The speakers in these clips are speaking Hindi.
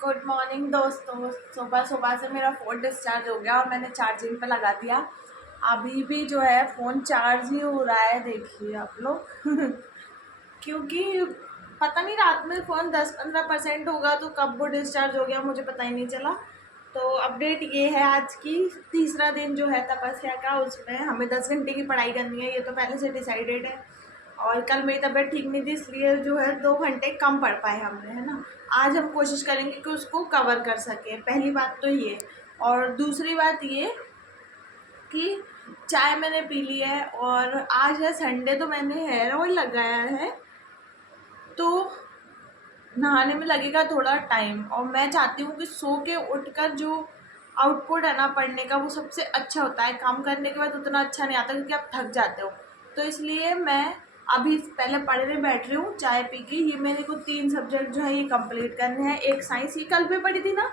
गुड मॉर्निंग दोस्तों। सुबह सुबह से मेरा फ़ोन डिस्चार्ज हो गया और मैंने चार्जिंग पे लगा दिया। अभी भी जो है फ़ोन चार्ज ही हो रहा है, देखिए आप लोग। क्योंकि पता नहीं रात में फ़ोन 10-15% होगा तो कब वो डिस्चार्ज हो गया मुझे पता ही नहीं चला। तो अपडेट ये है आज की, तीसरा दिन जो है तपस्या का, उसमें हमें 10 घंटे की पढ़ाई करनी है, ये तो पहले से डिसाइडेड है। और कल मेरी तबीयत ठीक नहीं थी इसलिए जो है 2 घंटे कम पढ़ पाए हमने, है ना। आज हम कोशिश करेंगे कि उसको कवर कर सकें, पहली बात तो ये। और दूसरी बात ये कि चाय मैंने पी ली है और आज है संडे तो मैंने हेयर ऑयल लगाया है, तो नहाने में लगेगा थोड़ा टाइम। और मैं चाहती हूँ कि सो के उठकर जो आउटपुट है ना पढ़ने का, वो सबसे अच्छा होता है। काम करने के बाद उतना अच्छा नहीं आता क्योंकि आप थक जाते हो। तो इसलिए मैं अभी पहले पढ़ने बैठ रही हूँ चाय पी के। ये मेरे को 3 सब्जेक्ट जो है ये कंप्लीट करने हैं। एक साइंस ही कल पे पढ़ी थी ना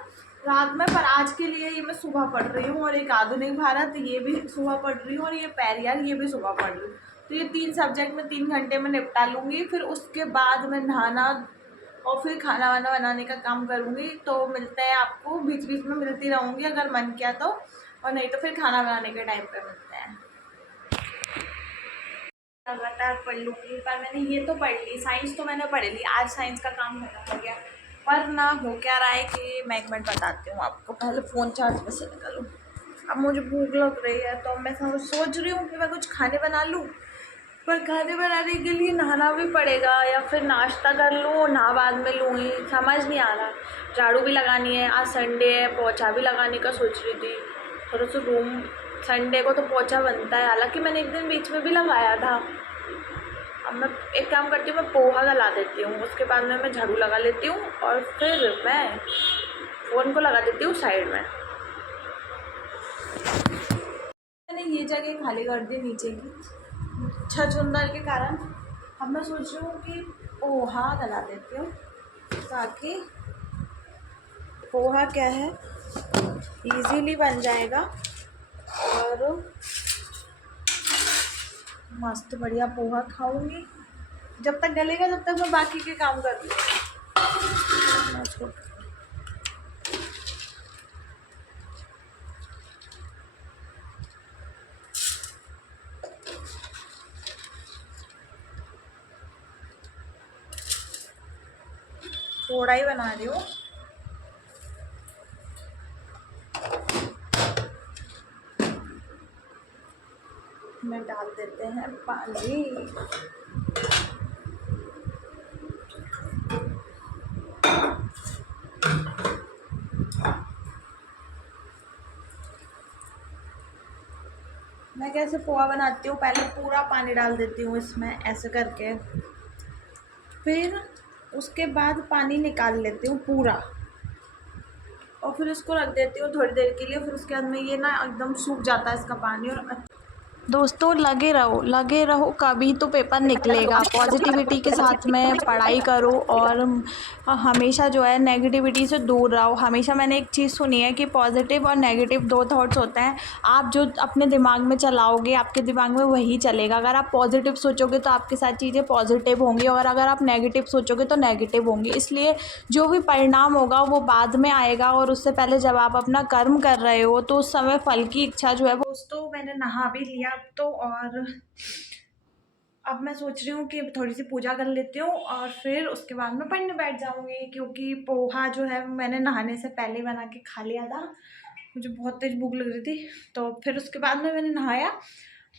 रात में, पर आज के लिए ये मैं सुबह पढ़ रही हूँ। और एक आधुनिक भारत ये भी सुबह पढ़ रही हूँ, और ये पैरियार ये भी सुबह पढ़ रही हूँ। तो ये 3 सब्जेक्ट में 3 घंटे में निपटा लूँगी। फिर उसके बाद मैं नहाना और फिर खाना वाना बनाने का काम करूँगी। तो मिलते हैं आपको, बीच बीच में मिलती रहूँगी अगर मन किया तो, और नहीं तो फिर खाना बनाने के टाइम पे मिलते हैं। लगातार पढ़ लूँगी, पर मैंने ये तो पढ़ ली, साइंस तो मैंने पढ़ ली, आज साइंस का काम होना हो गया। पर ना हो क्या रहा है कि मैं एक मिनट बताती हूँ आपको, पहले फ़ोन चार्ज में से निकालूँ। अब मुझे भूख लग रही है तो मैं सोच रही हूँ कि मैं कुछ खाने बना लूँ, पर खाने बनाने के लिए नहाना भी पड़ेगा, या फिर नाश्ता कर लूँ नहा बाद में लूँगी, समझ नहीं आ रहा। झाड़ू भी लगानी है, आज संडे है, पोछा भी लगाने का सोच रही थी। थोड़ा सा रूम, संडे को तो पोछा बनता है, हालांकि मैंने एक दिन बीच में भी लगाया था। अब मैं एक काम करती हूँ, मैं पोहा गला देती हूँ, उसके बाद में मैं झाड़ू लगा लेती हूँ और फिर मैं फ़ोन को लगा देती हूँ साइड में। मैंने ये जगह खाली कर दी नीचे की छछूंदर के कारण। अब मैं सोच रही हूँ कि पोहा गला देती हूँ, ताकि पोहा क्या है इजीली बन जाएगा और मस्त बढ़िया पोहा खाऊंगी। जब तक गलेगा जब तक मैं बाकी के काम कर लूँगी। थोड़ा ही बना रही हूँ। में डाल देते हैं पानी। मैं कैसे पोहा बनाती हूँ, पहले पूरा पानी डाल देती हूँ इसमें ऐसे करके, फिर उसके बाद पानी निकाल लेती हूँ पूरा, और फिर इसको रख देती हूँ थोड़ी देर के लिए। फिर उसके बाद में ये ना एकदम सूख जाता है इसका पानी। और दोस्तों लगे रहो, कभी तो पेपर निकलेगा। पॉजिटिविटी के साथ में पढ़ाई करो और हमेशा जो है नेगेटिविटी से दूर रहो। हमेशा मैंने एक चीज़ सुनी है कि पॉजिटिव और नेगेटिव 2 थॉट्स होते हैं। आप जो अपने दिमाग में चलाओगे आपके दिमाग में वही चलेगा। अगर आप पॉजिटिव सोचोगे तो आपके साथ चीज़ें पॉजिटिव होंगी, और अगर आप नेगेटिव सोचोगे तो नेगेटिव होंगी। इसलिए जो भी परिणाम होगा वो बाद में आएगा, और उससे पहले जब आप अपना कर्म कर रहे हो तो उस समय फल की इच्छा जो है वो। दोस्तों मैंने नहा भी लिया अब तो, और अब मैं सोच रही हूँ कि थोड़ी सी पूजा कर लेती हूँ और फिर उसके बाद मैं पढ़ने बैठ जाऊँगी। क्योंकि पोहा जो है मैंने नहाने से पहले बना के खा लिया था, मुझे बहुत तेज़ भूख लग रही थी। तो फिर उसके बाद में मैंने नहाया,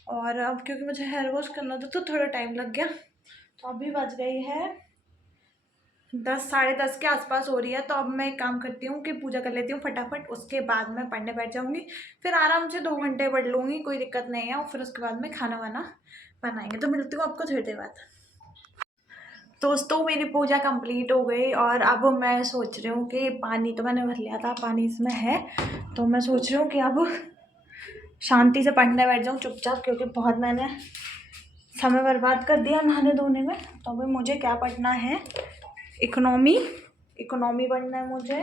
और अब क्योंकि मुझे हेयर वॉश करना था तो थोड़ा टाइम लग गया। तो अभी बज गई है 10-10:30 के आसपास हो रही है। तो अब मैं एक काम करती हूँ कि पूजा कर लेती हूँ फटाफट, उसके बाद मैं पढ़ने बैठ जाऊँगी। फिर आराम से 2 घंटे पढ़ लूँगी, कोई दिक्कत नहीं है। और फिर उसके बाद में खाना वाना बनाएंगे। तो मिलती हूँ आपको थोड़ी देर बाद। दोस्तों मेरी पूजा कंप्लीट हो गई, और अब मैं सोच रही हूँ कि पानी तो मैंने भर लिया था, पानी इसमें है। तो मैं सोच रही हूँ कि अब शांति से पढ़ने बैठ जाऊँ चुपचाप, क्योंकि बहुत मैंने समय बर्बाद कर दिया नहाने धोने में। तो अभी मुझे क्या पढ़ना है, इकोनॉमी पढ़ना है मुझे,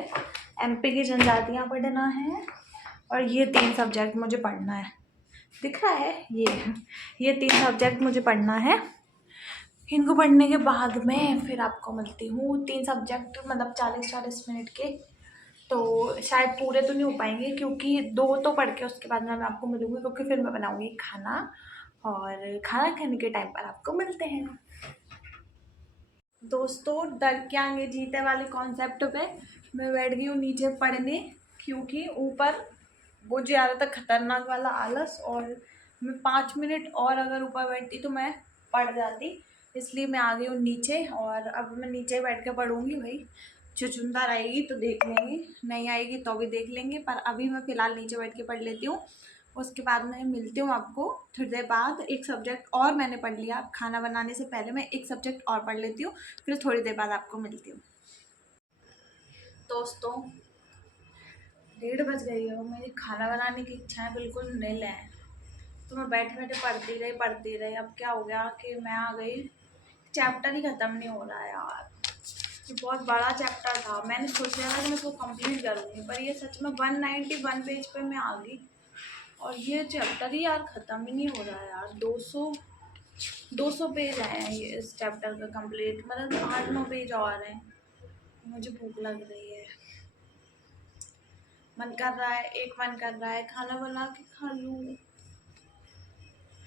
एमपी की जनजातियाँ पढ़ना है, और ये 3 सब्जेक्ट मुझे पढ़ना है। दिख रहा है ये 3 सब्जेक्ट मुझे पढ़ना है। इनको पढ़ने के बाद में फिर आपको मिलती हूँ। 3 सब्जेक्ट मतलब 40-40 मिनट के तो शायद पूरे तो नहीं हो पाएंगे क्योंकि 2 तो पढ़ के उसके बाद मैं आपको मिलूँगी, क्योंकि फिर मैं बनाऊँगी खाना और खाना खाने के टाइम पर आपको मिलते हैं। दोस्तों, डर के आगे जीते वाले कॉन्सेप्ट पे मैं बैठ गई हूँ नीचे पढ़ने, क्योंकि ऊपर वो ज़्यादातर खतरनाक वाला आलस, और मैं 5 मिनट और अगर ऊपर बैठती तो मैं पढ़ जाती, इसलिए मैं आ गई हूँ नीचे। और अब मैं नीचे बैठ के पढ़ूँगी भाई, चुचुंदा रहेगी तो देख लेंगे, नहीं आएगी तो भी देख लेंगे, पर अभी मैं फ़िलहाल नीचे बैठ के पढ़ लेती हूँ। उसके बाद मैं मिलती हूँ आपको थोड़ी देर बाद। एक सब्जेक्ट और मैंने पढ़ लिया, खाना बनाने से पहले मैं एक सब्जेक्ट और पढ़ लेती हूँ, फिर थोड़ी देर बाद आपको मिलती हूँ। दोस्तों, 1:30 बज गई है और मेरी खाना बनाने की इच्छाएं बिल्कुल नील हैं, तो मैं बैठे बैठे पढ़ती रही। अब क्या हो गया कि मैं आ गई, चैप्टर ही ख़त्म नहीं हो रहा है यार। ये बहुत बड़ा चैप्टर था, मैंने सोच लिया था कि मैं इसको कंप्लीट करूँगी, पर ये सच में 191 पेज पे मैं आ गई और ये चैप्टर ही यार ख़त्म ही नहीं हो रहा है यार। 200 पेज आए हैं ये इस चैप्टर का कंप्लीट, मतलब 8-9 पेज और हैं। मुझे भूख लग रही है, मन कर रहा है खाना बना के खा लूँ।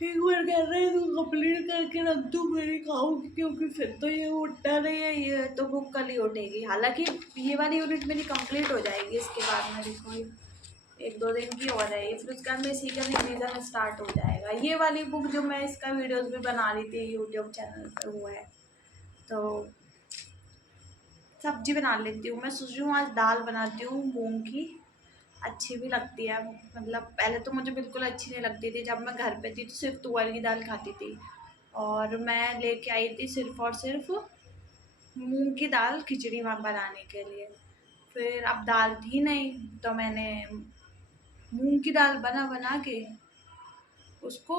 एक बार कर रहे हैं तो कंप्लीट करके रख दूँ, मेरी खाऊंगी, क्योंकि फिर तो ये उठता नहीं है, ये तो भूख कल ही उठेगी। हालांकि ये वाली यूनिट मेरी कंप्लीट हो जाएगी, इसके बाद में देखो 1-2 दिन की और है, फिर उसके बाद में इसी का रिवीजन स्टार्ट हो जाएगा। ये वाली बुक जो मैं इसका वीडियोस भी बना रही थी यूट्यूब चैनल पर, वो है। तो सब्जी बना लेती हूँ, मैं सोच रही हूँ आज दाल बनाती हूँ मूंग की, अच्छी भी लगती है। मतलब पहले तो मुझे बिल्कुल अच्छी नहीं लगती थी, जब मैं घर पे थी तो सिर्फ तुअर की दाल खाती थी, और मैं लेके आई थी सिर्फ और सिर्फ मूंग की दाल खिचड़ी बनाने के लिए। फिर अब दाल थी नहीं तो मैंने मूंग की दाल बना बना के उसको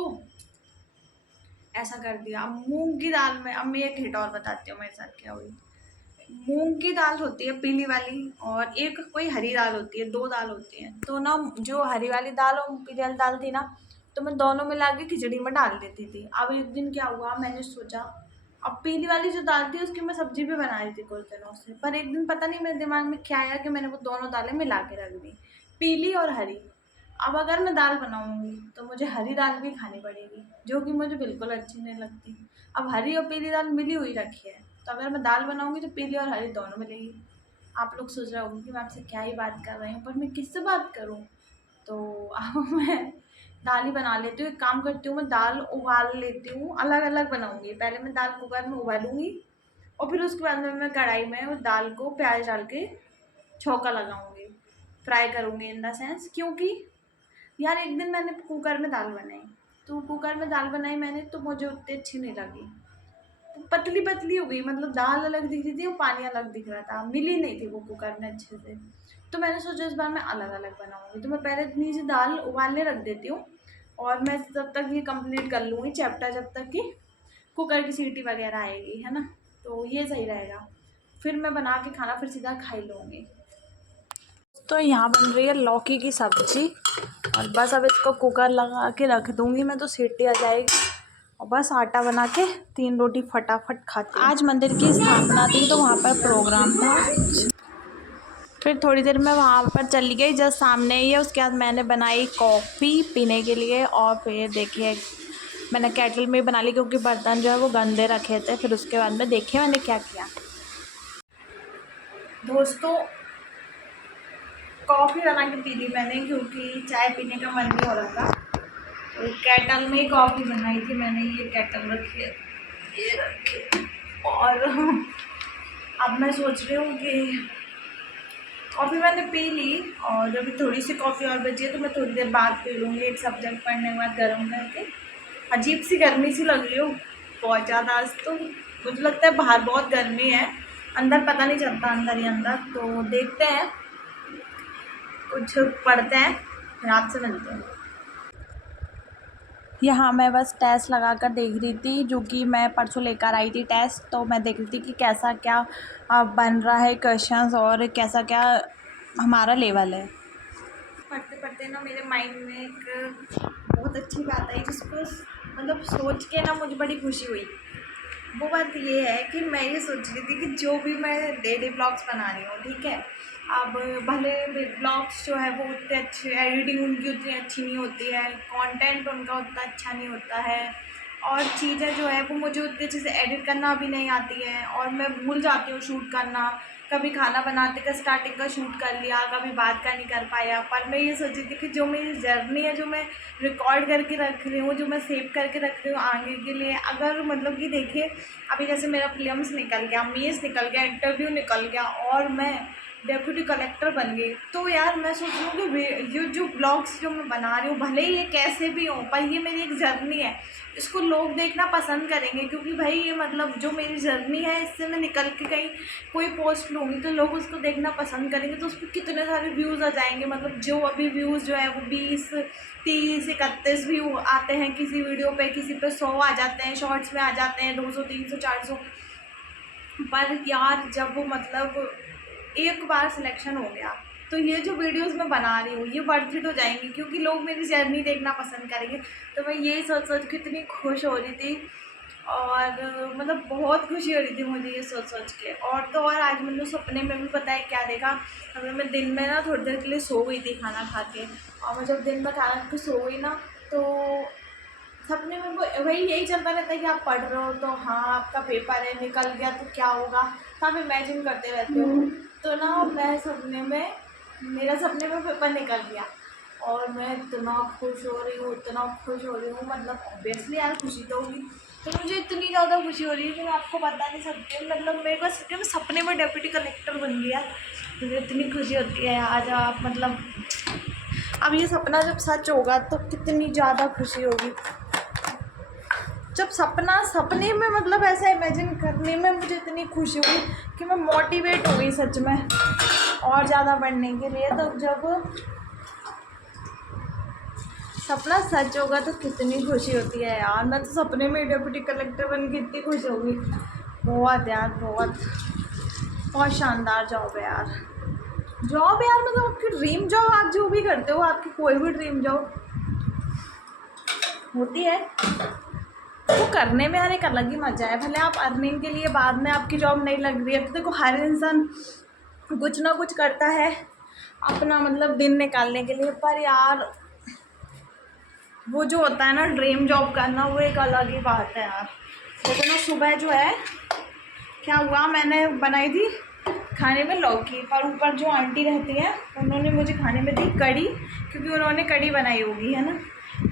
ऐसा कर दिया। अब मूंग की दाल में, अब मैं एक हिट और बताती हूँ मेरे साथ क्या हुई। मूंग की दाल होती है पीली वाली, और एक कोई हरी दाल होती है, 2 दाल होती हैं। तो ना जो हरी वाली दाल और पीली वाली दाल थी ना, तो मैं दोनों मिला के खिचड़ी में डाल देती थी। अब एक दिन क्या हुआ, मैंने सोचा अब पीली वाली जो दाल थी उसकी मैं सब्जी भी बना रही थी कुछ दिनों से, पर एक दिन पता नहीं मेरे दिमाग में क्या आया कि मैंने वो दोनों दालें मिला के रख दी, पीली और हरी। अब अगर मैं दाल बनाऊंगी तो मुझे हरी दाल भी खानी पड़ेगी, जो कि मुझे बिल्कुल अच्छी नहीं लगती। अब हरी और पीली दाल मिली हुई रखी है, तो अगर मैं दाल बनाऊंगी तो पीली और हरी दोनों मिलेगी। आप लोग सोच रहे होंगे कि मैं आपसे क्या ही बात कर रही हूँ, पर मैं किससे बात करूँ। तो अब मैं दाल ही बना लेती हूँ। एक काम करती हूँ, मैं दाल उबाल लेती हूँ, अलग अलग बनाऊंगी। पहले मैं दाल कुकर में उबालूंगी और फिर उसके बाद में मैं कढ़ाई में उस दाल को प्याज डाल के छौंका लगाऊंगी, फ्राई करूँगी इन द सेंस। क्योंकि यार एक दिन मैंने कुकर में दाल बनाई, तो कुकर में दाल बनाई मैंने, तो मुझे उतनी अच्छी नहीं लगी, पतली पतली हो गई, मतलब दाल अलग दिख रही थी और पानी अलग दिख रहा था, मिली नहीं थी वो कुकर में अच्छे से। तो मैंने सोचा इस बार मैं अलग अलग बनाऊंगी, तो मैं पहले इतनी सी दाल उबालने रख देती हूँ, और मैं तब तक ये कंप्लीट कर लूँगी चैप्टर, जब तक कि कुकर की सीटी वगैरह आएगी, है ना। तो ये सही रहेगा, फिर मैं बना के खाना फिर सीधा खा ही लूँगी। तो यहाँ बन रही है लौकी की सब्जी, और बस अब इसको कुकर लगा के रख दूँगी मैं, तो सीटी आ जाएगी और बस आटा बना के 3 रोटी फटाफट खाती हूँ। आज मंदिर की स्थापना थी तो वहाँ पर प्रोग्राम था, फिर थोड़ी देर में वहाँ पर चली गई, जस्ट सामने ही है। उसके बाद मैंने बनाई कॉफ़ी पीने के लिए, और फिर देखिए मैंने केटल में बना ली क्योंकि बर्तन जो है वो गंदे रखे थे। फिर उसके बाद में देखिए मैंने क्या किया। दोस्तों, कॉफ़ी बना के पी ली मैंने, क्योंकि चाय पीने का मन नहीं हो रहा था, तो केटल में ही कॉफ़ी बनाई थी मैंने। ये केटल रखी है, ये रखी, और अब मैं सोच रही हूँ कि कॉफ़ी मैंने पी ली, और अभी थोड़ी सी कॉफ़ी और बची है तो मैं थोड़ी देर बाद पी लूँगी, एक सब्जेक्ट पढ़ने के बाद गर्म करके। अजीब सी गर्मी सी लग रही हो बहुत ज़्यादा आज, तो मुझे लगता है बाहर बहुत गर्मी है, अंदर पता नहीं चलता, अंदर ही अंदर। तो देखते हैं, कुछ पढ़ते हैं, फिर आपसे मिलते हैं। यहाँ मैं बस टेस्ट लगा कर देख रही थी, जो कि मैं परसों लेकर आई थी टेस्ट, तो मैं देख रही थी कि कैसा क्या बन रहा है क्वेश्चंस, और कैसा क्या हमारा लेवल है। पढ़ते पढ़ते ना मेरे माइंड में एक बहुत अच्छी बात आई, जिसको मतलब सोच के ना मुझे बड़ी खुशी हुई। वो बात ये है कि मैं ये सोच रही थी कि जो भी मैं डेली ब्लॉग्स बना रही हूँ, ठीक है, अब भले ब्लॉग्स जो है वो उतने अच्छे, एडिटिंग उनकी उतनी अच्छी नहीं होती है, कंटेंट उनका उतना अच्छा नहीं होता है, और चीज़ें जो है वो मुझे उतनी अच्छे से एडिट करना भी नहीं आती है, और मैं भूल जाती हूँ शूट करना। कभी खाना बनाते का स्टार्टिंग का शूट कर लिया, कभी बात का नहीं कर पाया। पर मैं ये सोची थी कि जो मेरी जर्नी है, जो मैं रिकॉर्ड करके रख रही हूँ, जो मैं सेव करके रख रही हूँ आगे के लिए, अगर मतलब कि देखिए अभी जैसे मेरा प्रीलिम्स निकल गया, मेंस निकल गया, इंटरव्यू निकल गया और मैं डेप्यूटी कलेक्टर बन गई, तो यार मैं सोच रही हूँ कि ये जो ब्लॉग्स जो मैं बना रही हूँ, भले ही ये कैसे भी हों, पर ये मेरी एक जर्नी है, इसको लोग देखना पसंद करेंगे। क्योंकि भाई ये मतलब जो मेरी जर्नी है, इससे मैं निकल के कहीं कोई पोस्ट लूँगी तो लोग उसको देखना पसंद करेंगे, तो उस पर कितने सारे व्यूज़ आ जाएंगे। मतलब जो अभी व्यूज़ जो है वो 20, 30, 31 व्यू आते हैं किसी वीडियो पे, किसी पे 100 आ जाते हैं, शॉर्ट्स में आ जाते हैं 200, 300, 400। पर यार जब वो मतलब एक बार सिलेक्शन हो गया, तो ये जो वीडियोस मैं बना रही हूँ ये वर्थ इट हो जाएंगी, क्योंकि लोग मेरी जर्नी देखना पसंद करेंगे। तो मैं ये सोच सोच के इतनी खुश हो रही थी, और मतलब बहुत खुशी हो रही थी मुझे ये सोच सोच के। और तो और आज मैंने सपने में भी पता है क्या देखा। अगर मैं दिन में ना थोड़ी देर के लिए सो गई थी खाना खा के, और मैं जब दिन में खाना खा के सो गई ना, तो सपने में वो वही यही चलता रहता है कि आप पढ़ रहे हो, तो हाँ आपका पेपर है, निकल गया तो क्या होगा, तो आप इमेजिन करते रहते हो। तो ना मैं सपने में, मेरा सपने में पेपर निकल गया, और मैं इतना खुश हो रही हूँ, इतना खुश हो रही हूँ, मतलब ऑब्वियसली यार खुशी तो होगी। तो मुझे इतनी ज़्यादा खुशी हो रही है कि मैं आपको बता नहीं सकती। मतलब मेरे को सच में सपने में डेप्यूटी कलेक्टर बन गया, मुझे इतनी खुशी होती है आज। आप मतलब अब ये सपना जब सच होगा तो कितनी ज़्यादा खुशी होगी। जब सपने में मतलब ऐसा इमेजिन करने में मुझे इतनी खुशी हुई कि मैं मोटिवेट हो गई सच में और ज़्यादा बढ़ने के लिए। तो जब सपना सच होगा तो कितनी खुशी होती है यार। मैं तो सपने में डेप्यूटी कलेक्टर बन के इतनी खुश होगी, बहुत यार, बहुत शानदार जॉब है यार। जॉब यार मतलब आपकी ड्रीम जॉब, आप जो भी करते हो, आपकी कोई भी ड्रीम जॉब होती है, वो करने में यार एक अलग ही मज़ा है। भले आप अर्निंग के लिए बाद में आपकी जॉब नहीं लग रही है, तो देखो हर इंसान कुछ ना कुछ करता है अपना मतलब दिन निकालने के लिए, पर यार वो जो होता है ना ड्रीम जॉब करना, वो एक अलग ही बात है यार। देखो ना सुबह जो है क्या हुआ, मैंने बनाई थी खाने में लौकी, पर ऊपर जो आंटी रहती हैं उन्होंने मुझे खाने में दी कड़ी, क्योंकि उन्होंने कड़ी बनाई होगी, है ना।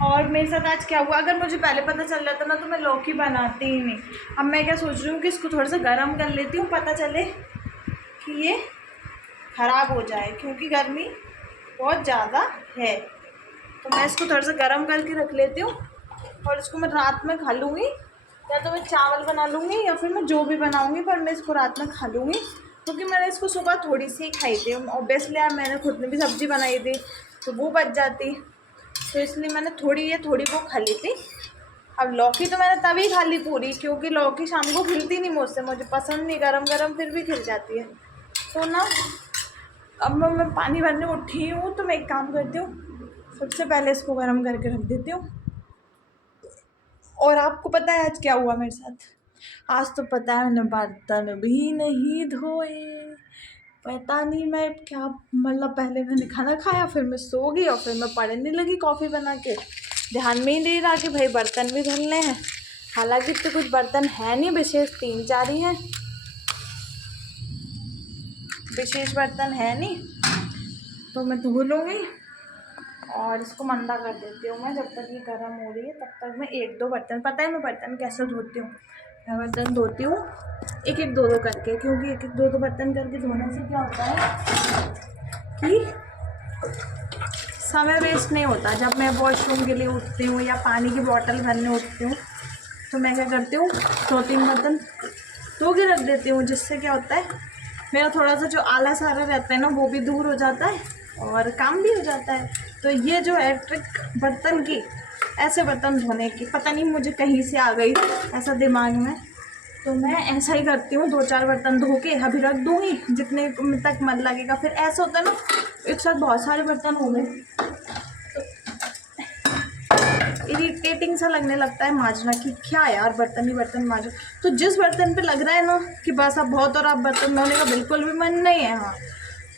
और मेरे साथ आज क्या हुआ, अगर मुझे पहले पता चल जाता ना तो मैं लौकी बनाती ही नहीं। अब मैं क्या सोच रही हूँ कि इसको थोड़ा सा गर्म कर लेती हूँ, पता चले कि ये ख़राब हो जाए, क्योंकि गर्मी बहुत ज़्यादा है। तो मैं इसको थोड़ा सा गर्म करके रख लेती हूँ, और इसको मैं रात में खा लूँगी, या तो मैं चावल बना लूँगी या फिर मैं जो भी बनाऊँगी, पर मैं इसको रात में खा लूँगी। क्योंकि मैंने इसको सुबह थोड़ी सी खाई थी ऑब्वियसली यार, मैंने खुद ने भी सब्ज़ी बनाई थी तो वो बच जाती, तो इसलिए मैंने थोड़ी वो खा ली थी। अब लौकी तो मैंने तभी खा ली पूरी, क्योंकि लौकी शाम को खिलती नहीं मुझसे, मुझे पसंद नहीं, गरम गरम फिर भी खिल जाती है। तो ना अब मैं पानी भरने उठी हूँ, तो मैं एक काम करती हूँ, सबसे पहले इसको गर्म करके रख देती हूँ। और आपको पता है आज क्या हुआ मेरे साथ? आज तो पता है मैंने बर्तन भी नहीं धोए, पता नहीं मैं क्या, मतलब पहले मैंने खाना खाया, फिर मैं सो गई, और फिर मैं पढ़ने लगी कॉफ़ी बना के, ध्यान में ही नहीं रहा कि भाई बर्तन भी धुलने हैं। हालांकि तो कुछ बर्तन है नहीं विशेष, 3-4 ही हैं, विशेष बर्तन है नहीं, तो मैं धो लूँगी और इसको मंदा कर देती हूँ मैं। जब तक ये गर्म हो रही है तब तक मैं 1-2 बर्तन, पता है मैं बर्तन कैसे धोती हूँ, मैं बर्तन धोती हूँ 1-1, 2-2 करके, क्योंकि 1-1, 2-2 बर्तन करके धोने से क्या होता है कि समय वेस्ट नहीं होता। जब मैं वॉशरूम के लिए उठती हूँ या पानी की बॉटल भरने उठती हूँ, तो मैं क्या करती हूँ 2-3 बर्तन धो के रख देती हूँ, जिससे क्या होता है मेरा थोड़ा सा जो आलस आ रहा रहता है ना वो भी दूर हो जाता है और काम भी हो जाता है। तो ये जो है ट्रिक बर्तन की, ऐसे बर्तन धोने की, पता नहीं मुझे कहीं से आ गई ऐसा दिमाग में, तो मैं ऐसा ही करती हूँ। 2-4 बर्तन धो के अभी रख दूँगी जितने तक मन लगेगा। फिर ऐसा होता है ना एक साथ बहुत सारे बर्तन हो गए, तो इरिटेटिंग सा लगने लगता है मांजना कि क्या यार बर्तन ही बर्तन मांजो। तो जिस बर्तन पे लग रहा है ना कि बस अब बहुत और आप बर्तन धोने का बिल्कुल भी मन नहीं है, हाँ,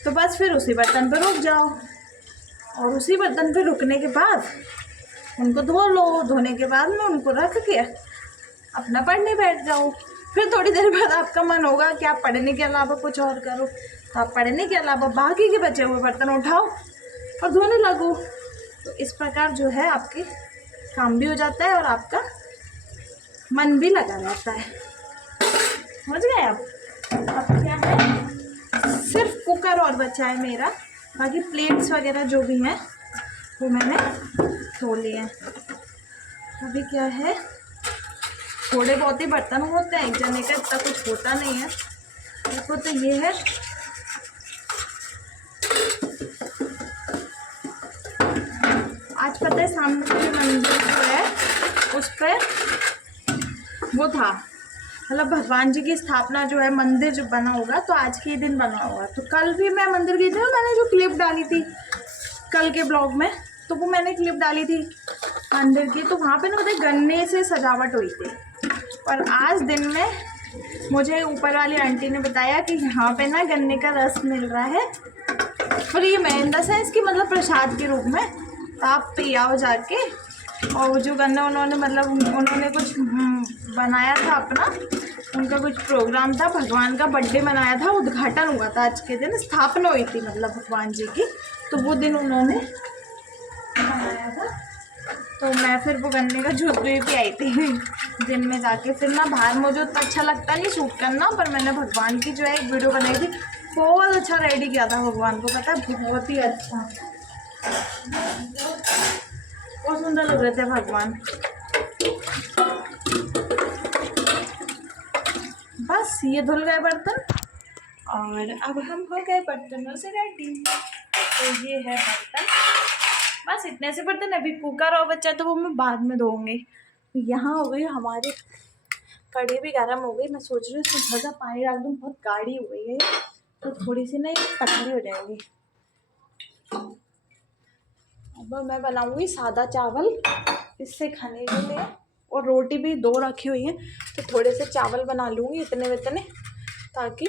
तो बस फिर उसी बर्तन पे रुक जाओ और उसी बर्तन पे रुकने के बाद उनको धो लो। धोने के बाद में उनको रख के अपना पढ़ने बैठ जाओ। फिर थोड़ी देर बाद आपका मन होगा कि आप पढ़ने के अलावा कुछ और करो, तो आप पढ़ने के अलावा बाकी के बचे हुए बर्तन उठाओ और धोने लगो। तो इस प्रकार जो है आपके काम भी हो जाता है और आपका मन भी लगा रहता है। समझ गए आप? अब क्या है, सिर्फ कुकर और बचा है मेरा, बाकी प्लेट्स वगैरह जो भी हैं वो मैंने धो लिए हैं। अभी क्या है, थोड़े बहुत ही बर्तन होते हैं, एक जने का इतना कुछ होता नहीं है। देखो तो ये है, आज पता है सामने के मंदिर जो है उस पर वो था, मतलब भगवान जी की स्थापना जो है, मंदिर जो बना होगा तो आज के ही दिन बना होगा। तो कल भी मैं मंदिर गई थी, मैंने जो क्लिप डाली थी कल के ब्लॉग में, तो वो मैंने क्लिप डाली थी मंदिर की, तो वहाँ पे ना पता है गन्ने से सजावट हुई थी। और आज दिन में मुझे ऊपर वाली आंटी ने बताया कि यहाँ पे ना गन्ने का रस मिल रहा है फ्री में, इन द सेंस कि मतलब प्रसाद के रूप में, तो आप पे आओ जाके। और जो गन्ना उन्होंने मतलब उन्होंने कुछ बनाया था अपना, उनका कुछ प्रोग्राम था, भगवान का बर्थडे मनाया था, उद्घाटन हुआ था आज के दिन, स्थापना हुई थी मतलब भगवान जी की, तो वो दिन उन्होंने बनाया था। तो मैं फिर वो गन्ने का जूस भी पी आई थी दिन में जाके। फिर ना बाहर मुझे उतना अच्छा लगता नहीं शूट करना, पर मैंने भगवान की जो है एक वीडियो बनाई थी, बहुत अच्छा रेडी किया था भगवान को, पता है बहुत ही अच्छा, बहुत सुंदर लग रहे थे भगवान। बस ये धुल गए बर्तन और अब हम हो गए बर्तनों से रेडी। तो ये है बर्तन, बस इतने से बर्तन। अभी कुकर और बच्चा तो वो मैं बाद में धोऊंगी। यहाँ हो गई हमारी कढ़ी भी गर्म हो गई। मैं सोच रही हूँ इसमें थोड़ा सा पानी डाल दूँ, बहुत गाढ़ी हो गई है तो थोड़ी सी ना पतली हो जाएगी। अब मैं बनाऊंगी सादा चावल इससे खाने के लिए, और रोटी भी 2 रखी हुई है, तो थोड़े से चावल बना लूँगी इतने इतने, ताकि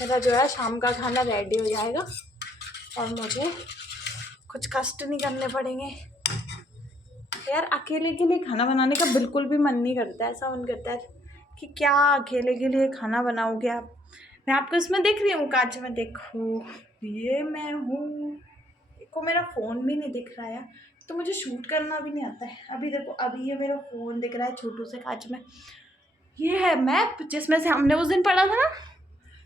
मेरा जो है शाम का खाना रेडी हो जाएगा और मुझे कुछ कष्ट नहीं करने पड़ेंगे। यार अकेले के लिए खाना बनाने का बिल्कुल भी मन नहीं करता है, ऐसा मन करता है कि क्या अकेले के लिए खाना बनाओगे आप। मैं आपको इसमें देख रही हूँ कांच में, देखो ये मैं हूँ, देखो मेरा फ़ोन भी नहीं दिख रहा है, तो मुझे शूट करना भी नहीं आता है। अभी देखो, अभी ये मेरा फ़ोन दिख रहा है छोटू से कांच में। ये है मैप जिसमें से हमने उस दिन पढ़ा था ना,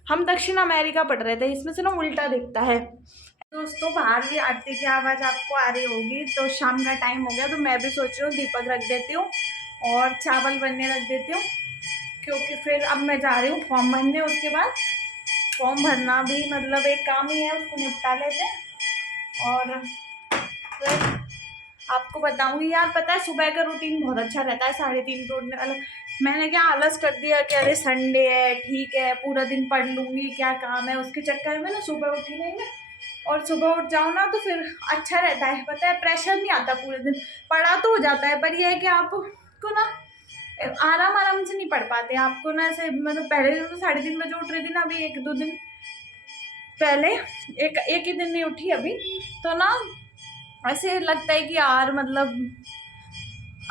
हम दक्षिण अमेरिका पढ़ रहे थे, इसमें से ना उल्टा दिखता है। दोस्तों बाहर भी आरती की आवाज़ आपको आ रही होगी, तो शाम का टाइम हो गया, तो मैं भी सोच रही हूँ दीपक रख देती हूँ और चावल बनने रख देती हूँ, क्योंकि फिर अब मैं जा रही हूँ फॉर्म भरने। उसके बाद फॉर्म भरना भी मतलब एक काम ही है, उसको निपटा लेते हैं। और फिर आपको बताऊँगी यार, पता है सुबह का रूटीन बहुत अच्छा रहता है, 3:30 उठने वाला। मैंने क्या आलस कर दिया कि अरे संडे है, ठीक है पूरा दिन पढ़ लूँगी, क्या काम है, उसके चक्कर में ना सुबह उठी नहीं है। और सुबह उठ जाओ ना तो फिर अच्छा रहता है, पता है प्रेशर नहीं आता पूरे दिन, पढ़ा तो हो जाता है, पर यह है कि आपको ना आराम से नहीं पढ़ पाते। आपको ना ऐसे मतलब पहले दिन तो 3:30 बजे उठ रही थी ना, अभी 1-2 दिन पहले एक ही दिन नहीं उठी अभी, तो ना ऐसे लगता है कि यार मतलब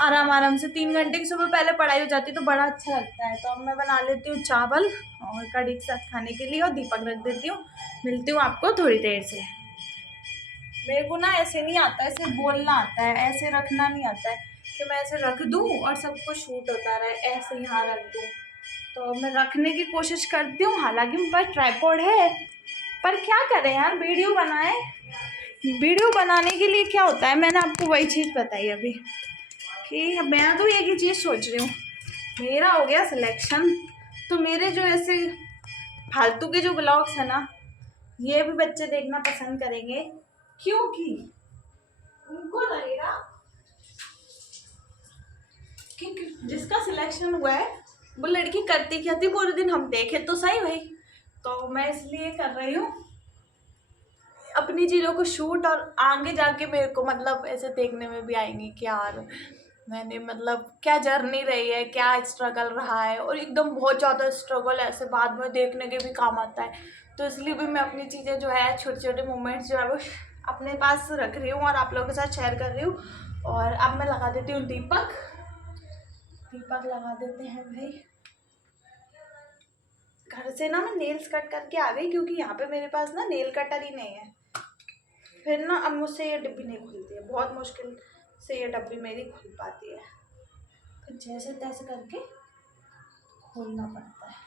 आराम से 3 घंटे की सुबह पहले पढ़ाई हो जाती तो बड़ा अच्छा लगता है। तो अब मैं बना लेती हूँ चावल और कढ़ी के साथ खाने के लिए, और दीपक रख देती हूँ। मिलती हूँ आपको थोड़ी देर से। मेरे को ना ऐसे नहीं आता, ऐसे बोलना आता है, ऐसे रखना नहीं आता है कि मैं ऐसे रख दूँ और सब कुछ शूट होता रहे, ऐसे यहाँ रख दूँ। तो मैं रखने की कोशिश करती हूँ, हालांकि मेरे पास ट्राइपॉड है, पर क्या करें यार, वीडियो बनाए, वीडियो बनाने के लिए क्या होता है, मैंने आपको वही चीज़ बताई अभी कि मैं तो एक ही चीज़ सोच रही हूँ, मेरा हो गया सिलेक्शन तो मेरे जो ऐसे फालतू के जो ब्लॉग्स है ना, ये भी बच्चे देखना पसंद करेंगे, क्योंकि उनको लगेगा कि जिसका सिलेक्शन हुआ है वो लड़की करती क्या थी पूरे दिन, हम देखे तो सही भाई। तो मैं इसलिए कर रही हूँ, अपनी चीज़ों को शूट, और आगे जाके मेरे को मतलब ऐसे देखने में भी आएंगी कि यार मैंने मतलब क्या जर्नी रही है, क्या स्ट्रगल रहा है, और एकदम बहुत ज़्यादा स्ट्रगल ऐसे बाद में देखने के भी काम आता है। तो इसलिए भी मैं अपनी चीज़ें जो है, छोटे छोटे मोमेंट्स जो है वो अपने पास रख रही हूँ और आप लोगों के साथ शेयर कर रही हूँ। और अब मैं लगा देती हूँ दीपक लगा देते हैं भाई। घर से ना मैं नेल्स कट करके आ गई, क्योंकि यहाँ पे मेरे पास ना नेल कटर ही नहीं है। फिर ना अब मुझसे ये डिब्बी नहीं खुलती है, बहुत मुश्किल से ये डब्बी मेरी खुल पाती है, तो जैसे तैसे करके खोलना पड़ता है।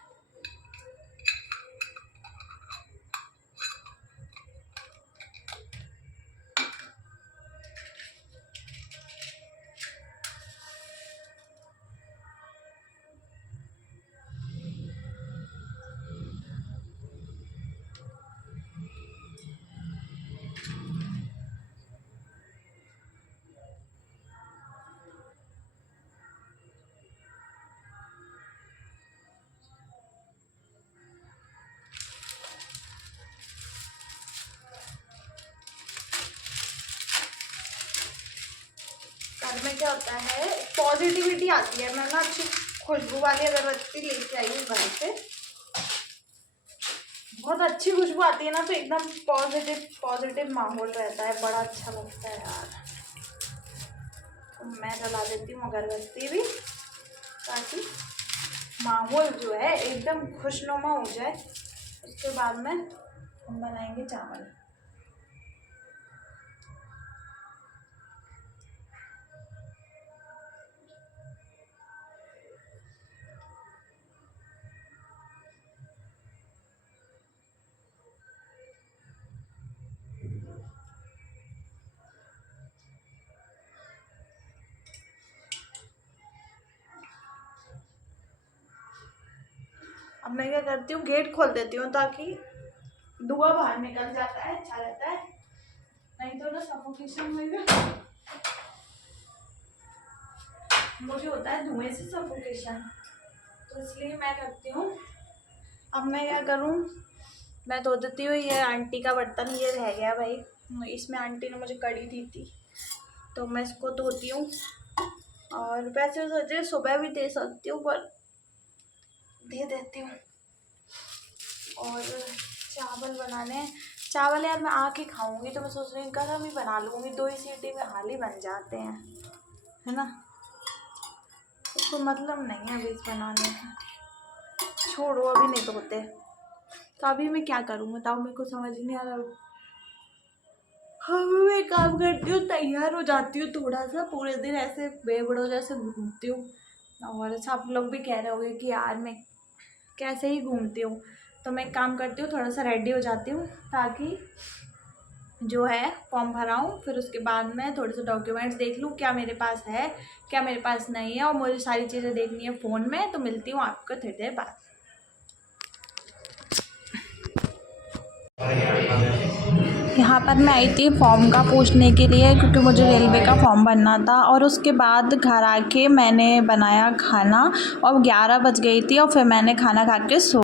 घर में क्या होता है, पॉजिटिविटी आती है। मैं ना अच्छी खुशबू वाली अगरबत्ती लेके आई हूँ घर से, बहुत अच्छी खुशबू आती है ना, तो एकदम पॉजिटिव माहौल रहता है, बड़ा अच्छा लगता है यार। तो मैं जला देती हूँ अगरबत्ती भी, ताकि माहौल जो है एकदम खुशनुमा हो जाए। उसके बाद में हम बनाएंगे चावल। अब मैं क्या करती हूँ, गेट खोल देती हूँ ताकि धुआं बाहर निकल जाता है, अच्छा रहता है, नहीं तो ना सफोकेशन होगा। मुझे होता है धुएं से सफोकेशन, तो इसलिए मैं करती हूँ। अब मैं क्या करूँ, मैं धो देती हूँ। ये आंटी का बर्तन ये रह गया भाई, इसमें आंटी ने मुझे कड़ी दी थी, तो मैं इसको धोती हूँ। और वैसे सोचे सुबह भी दे सकती हूँ, पर दे देती हूँ। और चावल बनाने, चावल यार मैं आके खाऊंगी, तो मैं सोच रही हूँ गरम ही बना लूँगी, 2 ही सीटी में हाल ही बन जाते हैं, है ना। उसको मतलब नहीं है अभी बनाने का, छोड़ो अभी नहीं धोते। तो अभी मैं क्या करूँ बताओ, मेरे को समझ नहीं आ रहा। हाँ मैं काम करती हूँ, तैयार हो जाती हूँ, थोड़ा सा पूरे दिन ऐसे बेवड़ो जैसे घूमती हूँ, और सब लोग भी कह रहे होंगे कि यार मैं कैसे ही घूमती हूँ। तो मैं काम करती हूँ, थोड़ा सा रेडी हो जाती हूँ, ताकि जो है फॉर्म भराऊँ। फिर उसके बाद में थोड़े से डॉक्यूमेंट्स देख लूँ, क्या मेरे पास है क्या मेरे पास नहीं है, और मुझे सारी चीज़ें देखनी है फ़ोन में। तो मिलती हूँ आपको थोड़ी देर बाद। यहाँ पर मैं आई थी फॉर्म का पूछने के लिए, क्योंकि मुझे रेलवे का फॉर्म भरना था। और उसके बाद घर आके मैंने बनाया खाना, और 11 बज गई थी, और फिर मैंने खाना खा के सो